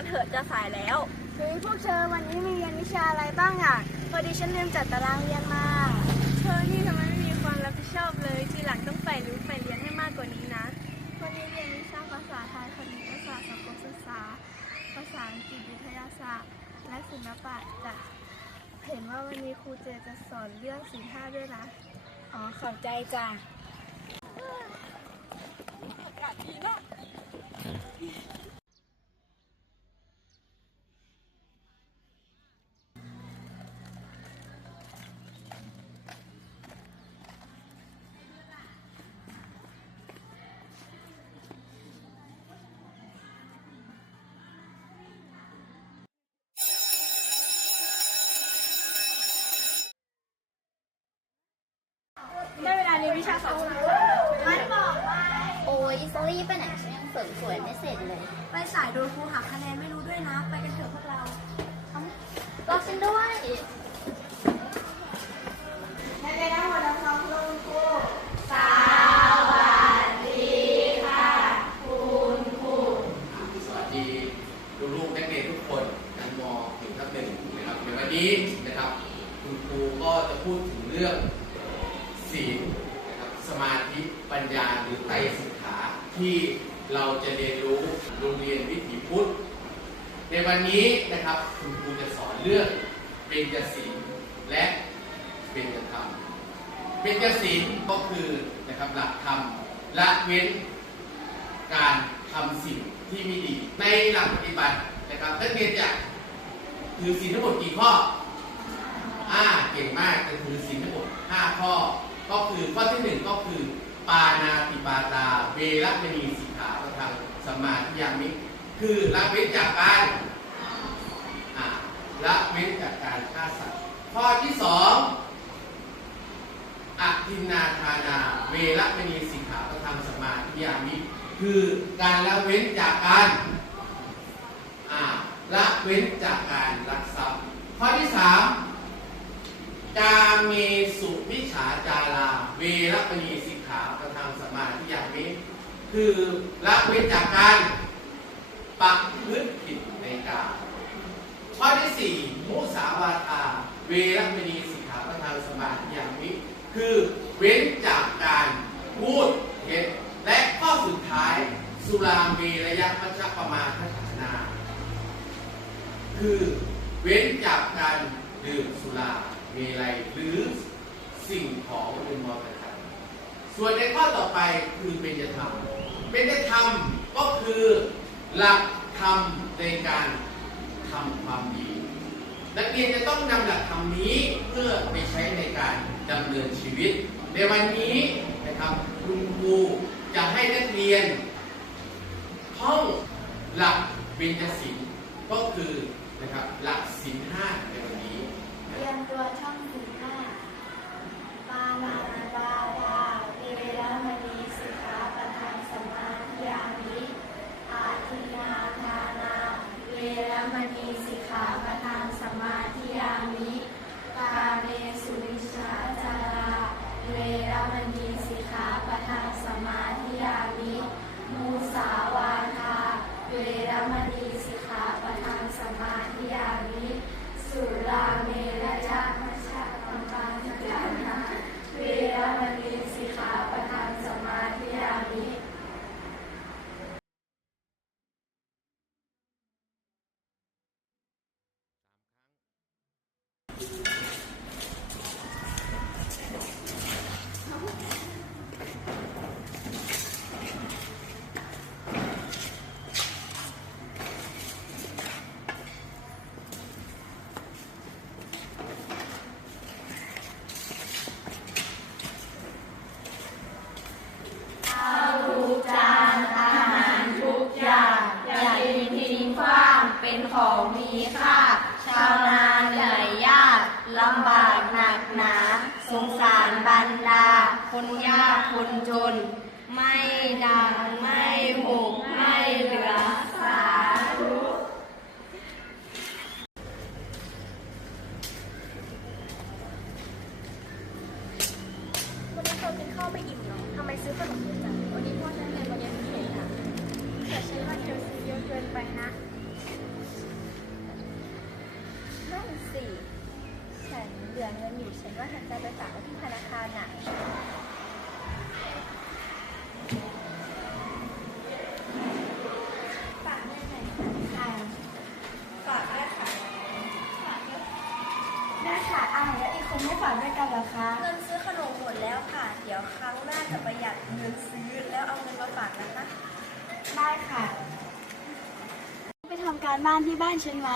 านกันเถอะจะสายแล้วเฮ้ยพวกเธอวันนี้มีเรียนวิชาอะไรบ้างอะพอดีฉันลืมจัดตารางเรียนมาเธอนี่ทำไมไม่มีความรับผิดชอบเลยทีหลังต้องใฝ่รู้ใฝ่เรียนให้มากกว่านี้นะวันนี้เรียนวิชาภาษาไทยคณิตศาสตร์สังคมศึกษา ภาษาอังกฤษวิทยาศาสตร์ และศิลปะจ้ะเห็นว่าวันนี้ครูเจจะสอนเรื่องสีท่าด้วยนะอ๋อขอบใจจ้ะได้ ไม่เสร็จเลย ไปสายโดนครูหักคะแนนไม่รู้ด้วยนะ ไปกันเถอะพวกเราเอ้ารอฉันด้วยนักเรียนทั้งหมดน้องๆคุณครูสวัสดีลูกๆนักเรียนทุกคนชั้นมหนึ่งทับหนึ่งนะครับในวันนี้นะครับ คุณครูก็จะพูดถึงเรื่องศีลนะครับสมาธิปัญญาหรือไตรสิกขาที่ เราจะเรียนรู้โรงเรียนวิถีพุทธ ในวันนี้นะครับคุณครูจะสอนเรื่องเบญจศีลและเบญจธรรม เบญจศีลก็คือนะครับหลักธรรมละเว้นการทำสิ่งที่ไม่ดี ในหลักปฏิบัตินะครับนักเรียนจะถือศีลทั้งหมดกี่ข้ออ่าเก่งมากจะถือศีลทั้งหมด5ข้อ ก็คือข้อที่1ก็คือปานาติปาตาเวรมณีสิกขา สมมาธิยามิคือละเว้นจากการละเว้นจากการฆ่าสัตว์ข้อที่สองอทินนาทานาเวรมณีสิกขาประทังสมาธิยามิคือการละเว้นจากการละเว้นจากการลักทรัพย์ข้อที่สามกาเมสุวิชาจารา เวรมณีสิกขาประทังสมาธิ คือละเว้นจากการปักพฤติผิดในกาข้อที่สี่มุสาวาทา เวรมณีสิกขาประทังสมาธิอย่ามิคือเว้นจากการพูดเท็จและข้อสุดท้ายสุราเมระยะมัชฌปมาทฐานา คือเว้นจากการดื่มสุราเมลัยหรือสิ่งของเป็นมรดกส่วนในข้อต่อไปคือเบญจธรรม เบญจธรรมก็คือหลักธรรมในการทำความดี นักเรียนจะต้องนำหลักธรรมนี้เพื่อไปใช้ในการดำเนินชีวิต ในวันนี้นะครับคุณครูจะให้นักเรียนท่องหลักเบญจศีลก็คือนะครับหลักศีลห้าในวันนี้เรียนตัวช่องสีห้าปานาติปา บรรดา คนยากคนจน ไม่ดังไม่หกไม่เหลือสาธุวันนี้เธอกินข้าไม่อิ่มหรอทำไมซื้อขนมเยอะจังวันนี้พ่อฉันเลยวันนี้เหนื่อยค่ะแต่ฉันว่าเเกินไปนะนั่นสิ ฉันเหลือเงินอยู่ฉันว่าฉันจะไปฝากไว้ที่ธนาคารน่ะ ฝากเงินหน่อยค่ะฝากได้ค่ะได้ค่ะอ้าวแล้วอีกคนไม่ฝากด้วยกันเหรอคะ เงินซื้อขนมหมดแล้วค่ะ เดี๋ยวครั้งหน้าจะประหยัดเงินซื้อแล้วเอาเงินมาฝากนะคะ ได้ค่ะ ไปทำการบ้านที่บ้านฉันไหม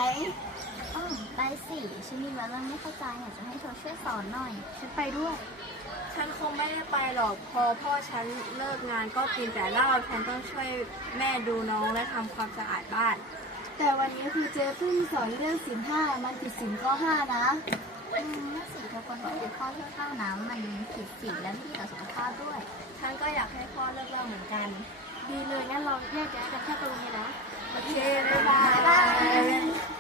ไปสิฉันมีเรื่องไม่เข้าใจอยากจะให้เธอช่วยสอนหน่อย ฉันไปด้วย ฉันคงไม่ได้ไปหรอก พอพ่อฉันเลิกงานก็กินแต่เหล้าฉันต้องช่วยแม่ดูน้องและทำความสะอาดบ้าน แต่วันนี้คือเจ๊เพิ่งสอนเรื่องสินห้ามันผิดสินข้อห้านะ อืมนั่นสิเธอควรต้องถือข้อเลือกข้าวน้ำมันผิดศีลและไม่ดีต่อสุขภาพด้วย ฉันก็อยากให้พ่อเลิกเหล้าเหมือนกัน ดีเลยงั้นเราแยกย้ายกันแค่ตรงนี้นะค